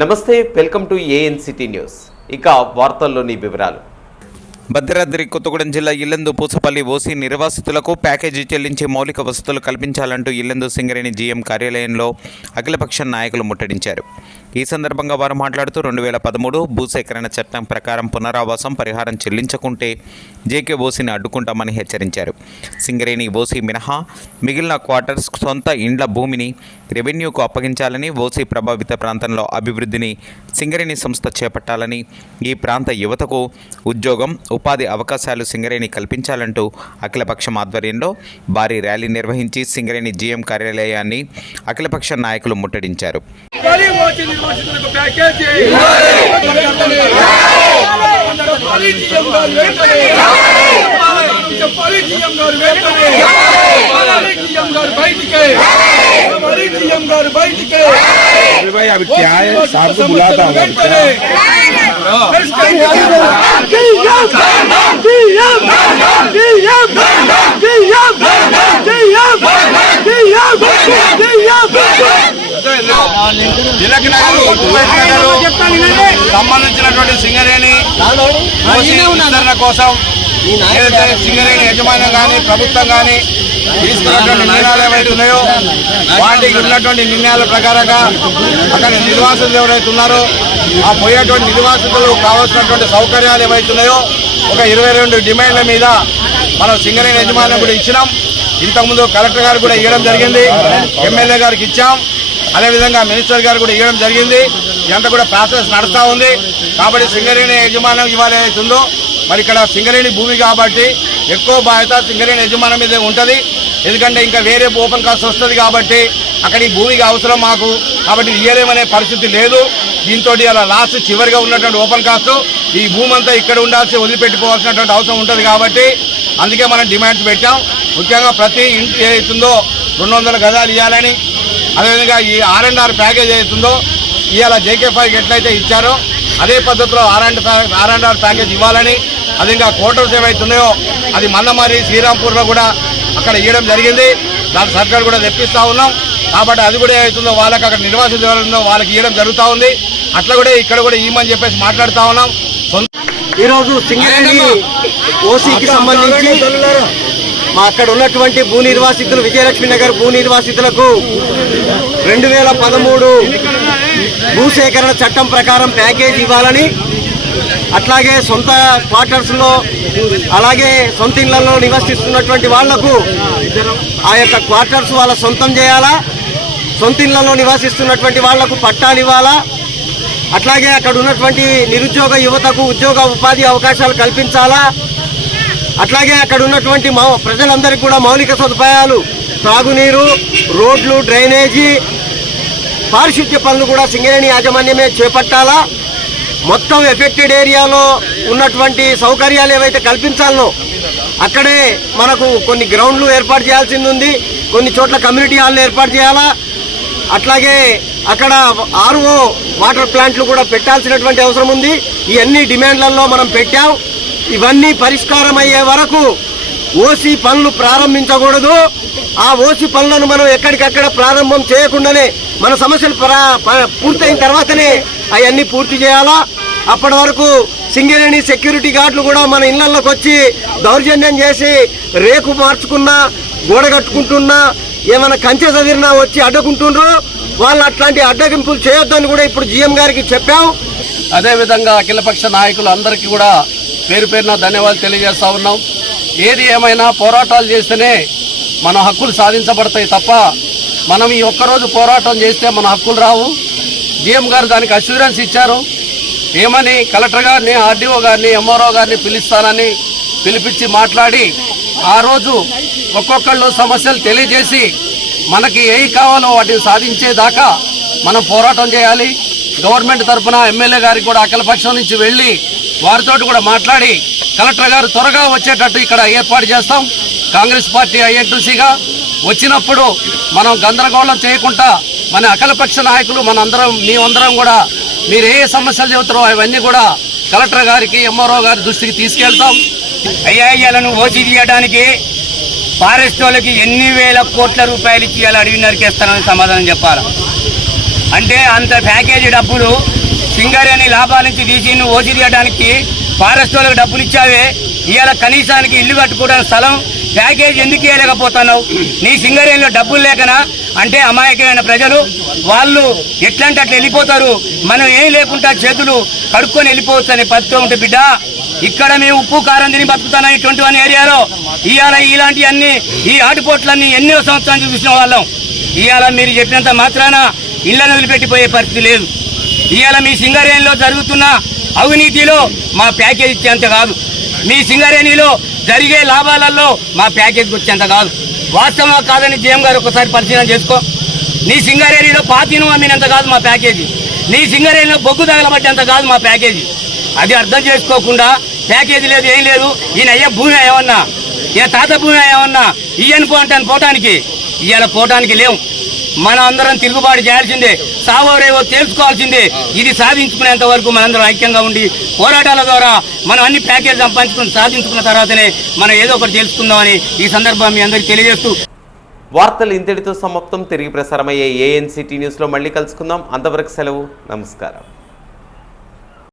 నమస్తే welcome to AN city news ఇక వార్తల్లోని వివరాలు. భద్రాద్రి కొత్తగూడెం జిల్లా ఇల్లందు పూసపల్లి ఓసీ నిర్వాసితులకు ప్యాకేజీ చెల్లించి మౌలిక వసతులు కల్పించాలంటూ ఇల్లందు సింగరేణి జీఎం కార్యాలయంలో అఖిలపక్ష నాయకులు ముట్టడించారు. ఈ సందర్భంగా వారు మాట్లాడుతూ రెండు వేల పదమూడు భూసేకరణ చట్టం ప్రకారం పునరావాసం పరిహారం చెల్లించకుంటే జేకే ఓసీని అడ్డుకుంటామని హెచ్చరించారు. సింగరేణి ఓసీ మినహా మిగిలిన క్వార్టర్స్ సొంత ఇండ్ల భూమిని రెవెన్యూకు అప్పగించాలని ఓసీ ప్రభావిత ప్రాంతంలో అభివృద్ధిని సింగరేణి సంస్థ చేపట్టాలని ఈ ప్రాంత యువతకు ఉద్యోగం ఉపాధి అవకాశాలు సింగరేణి కల్పించాలంటూ అఖిలపక్షం ఆధ్వర్యంలో భారీ ర్యాలీ నిర్వహించి సింగరేణి జీఎం కార్యాలయాన్ని అఖిలపక్ష నాయకులు ముట్టడించారు. బలి వచ్చి నిర్వాసితులకు ప్యాకేజీ బలి జీఎం గారు వెంటనే బలి జీఎం గారు వెంటనే బలి జీఎం గారు బయటికే బలి జీఎం గారు బయటికే भाई अभी क्या है साहब को बुलाता हूँ వెంటనే తిలక్ నగర్ నగర్ సంబంధించినటువంటి సింగరేణి విస్తరణ కోసం ఏదైతే సింగరేణి యజమాన్యం కానీ ప్రభుత్వం కానీ తీసుకున్నటువంటి నిర్ణయాలు ఏవైతే ఉన్నాయో వాటికి ఉన్నటువంటి నిర్ణయాల ప్రకారంగా అక్కడ నిర్వాసితులు ఎవరైతే ఉన్నారో ఆ పోయేటువంటి నిర్వాసితులు కావాల్సినటువంటి సౌకర్యాలు ఏవైతే ఉన్నాయో ఒక ఇరవై రెండు డిమాండ్ల మీద మనం సింగరేణి యజమాన్యం కూడా ఇచ్చినాం. ఇంతకుముందు కలెక్టర్ గారు కూడా ఇవ్వడం జరిగింది. ఎమ్మెల్యే గారికి ఇచ్చాం. అదేవిధంగా మినిస్టర్ గారు కూడా ఇవ్వడం జరిగింది. ఇదంతా కూడా ప్రాసెస్ నడుస్తూ ఉంది. కాబట్టి సింగరేణి యజమానం ఇవాళ మరి ఇక్కడ సింగరేణి భూమి కాబట్టి ఎక్కువ బాధ్యత సింగరేణి యజమానం మీదే ఉంటుంది. ఎందుకంటే ఇంకా వేరే ఓపెన్ కాస్ట్ వస్తుంది కాబట్టి అక్కడ ఈ భూమికి అవసరం మాకు. కాబట్టి ఇయ్యలేమనే పరిస్థితి లేదు. దీంతో అలా లాస్ట్ చివరిగా ఉన్నటువంటి ఓపెన్ కాస్ట్ ఈ భూమి అంతా ఇక్కడ ఉండాల్సి వదిలిపెట్టుకోవాల్సినటువంటి అవసరం ఉంటుంది కాబట్టి అందుకే మనం డిమాండ్స్ పెట్టాం. ముఖ్యంగా ప్రతి ఇంటి ఏదైతుందో రెండు వందల గజాలు ఇవ్వాలని అదేవిధంగా ఈ ఆర్ అండ్ ఆర్ ప్యాకేజ్ ఏదైతుందో ఇవాళ జేకే ఫైవ్కి ఎట్లయితే ఇచ్చారో అదే పద్ధతిలో R and R and R package ఇవ్వాలని అది ఇంకా క్వార్టర్స్ ఏవైతున్నాయో అది మన్నమారి శ్రీరాంపూర్లో కూడా అక్కడ ఇవ్వడం జరిగింది. దాని సర్కార్ కూడా తెప్పిస్తా ఉన్నాం. కాబట్టి అది కూడా ఏదైతుందో వాళ్ళకి అక్కడ నిర్వాసిత ఉందో వాళ్ళకి ఇవ్వడం జరుగుతూ ఉంది. అట్లా కూడా ఇక్కడ కూడా ఇవ్వమని చెప్పేసి మాట్లాడుతూ ఉన్నాం. ఈరోజు సింగరేణి ఓసీకి సంబంధించి మా అక్కడ ఉన్నటువంటి భూ నిర్వాసితులు విజయలక్ష్మి నగర్ భూ నిర్వాసితులకు రెండు వేల పదమూడు భూసేకరణ చట్టం ప్రకారం ప్యాకేజ్ ఇవ్వాలని అట్లాగే సొంత క్వార్టర్స్లో అలాగే సొంత ఇళ్ళలో నివసిస్తున్నటువంటి వాళ్ళకు ఆ యొక్క క్వార్టర్స్ వాళ్ళ సొంతం చేయాలా సొంత ఇళ్ళలో నివసిస్తున్నటువంటి వాళ్ళకు పట్టాలు ఇవ్వాలా అట్లాగే అక్కడ ఉన్నటువంటి నిరుద్యోగ యువతకు ఉద్యోగ ఉపాధి అవకాశాలు కల్పించాలా అట్లాగే అక్కడ ఉన్నటువంటి మా ప్రజలందరికీ కూడా మౌలిక సదుపాయాలు తాగునీరు రోడ్లు డ్రైనేజీ పారిశుద్ధ్య పనులు కూడా సింగరేణి యాజమాన్యమే చేపట్టాలా? మొత్తం ఎఫెక్టెడ్ ఏరియాలో ఉన్నటువంటి సౌకర్యాలు ఏవైతే కల్పించాలనో అక్కడే మనకు కొన్ని గ్రౌండ్లు ఏర్పాటు చేయాల్సింది ఉంది కొన్ని చోట్ల కమ్యూనిటీ హాల్ ఏర్పాటు చేయాలా? అట్లాగే అక్కడ ఆర్ఓ వాటర్ ప్లాంట్లు కూడా పెట్టాల్సినటువంటి అవసరం ఉంది ఇవన్నీ డిమాండ్లలో మనం పెట్టాం. ఇవన్నీ పరిష్కారం అయ్యే వరకు ఓసీ పనులు ప్రారంభించకూడదు. ఆ ఓసీ పనులను మనం ఎక్కడికక్కడ ప్రారంభం చేయకుండానే మన సమస్యలు ప- పూర్తయిన తర్వాతనే అవన్నీ పూర్తి చేయాలా? అప్పటి వరకు సింగరేణి సెక్యూరిటీ గార్డులు కూడా మన ఇళ్ళలోకి వచ్చి దౌర్జన్యం చేసి రేకు మార్చుకున్నా గోడ కట్టుకుంటున్నా ఏమైనా కంచె చదివినా వచ్చి అడ్డుకుంటుండ్రు. వాళ్ళు అట్లాంటి అడ్డగింపులు చేయొద్దని కూడా ఇప్పుడు జీఎం గారికి చెప్పాం. అదేవిధంగా అఖిలపక్ష నాయకులు అందరికీ కూడా పేరు పేరున ధన్యవాదాలు తెలియజేస్తా ఉన్నాం. ఏది ఏమైనా పోరాటాలు చేస్తేనే మన హక్కులు సాధించబడతాయి తప్ప మనం ఈ ఒక్కరోజు పోరాటం చేస్తే మన హక్కులు రావు. జీఎం గారు దానికి అష్యూరెన్స్ ఇచ్చారు. ఏమని కలెక్టర్ గారిని ఆర్డీఓ గారిని ఎంఆర్ఓ గారిని పిలుస్తానని పిలిపించి మాట్లాడి ఆ రోజు ఒక్కొక్కళ్ళు సమస్యలు తెలియజేసి మనకి ఏవి కావాలో వాటిని సాధించేదాకా మనం పోరాటం చేయాలి. గవర్నమెంట్ తరఫున ఎమ్మెల్యే గారికి కూడా అఖిలపక్షం నుంచి వెళ్ళి వారితో కూడా మాట్లాడి కలెక్టర్ గారు త్వరగా వచ్చేటట్టు ఇక్కడ ఏర్పాటు చేస్తాం. కాంగ్రెస్ పార్టీ ఐఎన్టీసీగా వచ్చినప్పుడు మనం గందరగోళం చేయకుండా మన అఖిలపక్ష నాయకులు మన అందరం మేమందరం కూడా మీరు ఏ సమస్యలు చెబుతారో అవన్నీ కూడా కలెక్టర్ గారికి ఎంఆర్ఓ గారి దృష్టికి తీసుకెళ్తాం. అయ్యా ఓసి తీయడానికి ఫారెస్ట్ వాళ్ళకి ఎన్ని వేల కోట్ల రూపాయలు ఇచ్చి ఇవాళ అడవి నరికేస్తానని సమాధానం చెప్పాలి. అంటే అంత ప్యాకేజీ డబ్బులు సింగరేణి లాభాల నుంచి తీసి నువ్వు ఓసీ తీయడానికి ఫారెస్ట్ వాళ్ళకి డబ్బులు ఇచ్చావే. ఇవాళ కనీసానికి ఇల్లు కట్టుకోవడానికి స్థలం ప్యాకేజ్ ఎందుకు ఇవ్వలేకపోతున్నావు నీ సింగరేణిలో డబ్బులు లేకనా? అంటే అమాయకమైన ప్రజలు వాళ్ళు ఎట్లంటే అట్లా వెళ్ళిపోతారు? మనం ఏం లేకుండా చేతులు కడుక్కొని వెళ్ళిపోవచ్చు అనే పరిస్థితి ఉంటే బిడ్డ ఇక్కడ మేము ఉప్పు కారం తిని బతుకుతున్నాం ఈ ట్వంటీ వన్ ఏరియాలో. ఇవాళ ఇలాంటి అన్ని ఈ ఆటుపోట్లన్నీ ఎన్నో సంవత్సరాలు చూసిన వాళ్ళం. ఇవాళ మీరు చెప్పినంత మాత్రాన ఇళ్ళను వదిలిపెట్టిపోయే పరిస్థితి లేదు. ఇవాళ మీ సింగరేణిలో జరుగుతున్న అవినీతిలో మా ప్యాకేజ్ ఇచ్చేంత కాదు. మీ సింగరేణిలో జరిగే లాభాలలో మా ప్యాకేజ్ వచ్చేంత కాదు. వాస్తవం కాదని జేఎం గారు ఒకసారి పరిశీలన చేసుకో. నీ సింగరేణిలో పాతిను అమ్మినంత కాదు మా ప్యాకేజీ. నీ సింగరేణిలో బొగ్గు తగలబట్టేంత కాదు మా ప్యాకేజీ. అది అర్థం చేసుకోకుండా ప్యాకేజీ లేదు ఏం లేదు. ఈయన అయ్యే భూమి ఏమన్నా? ఈయన తాత భూమి ఏమన్నా? ఇయ్యను పో అంటాను పోవటానికి ఇవాళ పోవటానికి లేవు. మనం అందరం తిరుగుబాటు చేయాల్సిందే. సావోరేవో తేల్చుకోవాల్సిందే ఇది సాధించుకునేంత వరకు మనందరం ఐక్యంగా ఉండి పోరాటాల ద్వారా మనం అన్ని ప్యాకేజ్ సంపాదించుకుని సాధించుకున్న తర్వాతనే మనం ఏదో ఒకటి తెలుసుకుందామని ఈ సందర్భం మీ అందరికీ తెలియజేస్తూ వార్తలు ఇంతటితో సమాప్తం. తిరిగి ప్రసారమయ్యే ఏఎన్సిటీ న్యూస్లో మళ్ళీ కలుసుకుందాం. అంతవరకు సెలవు. నమస్కారం.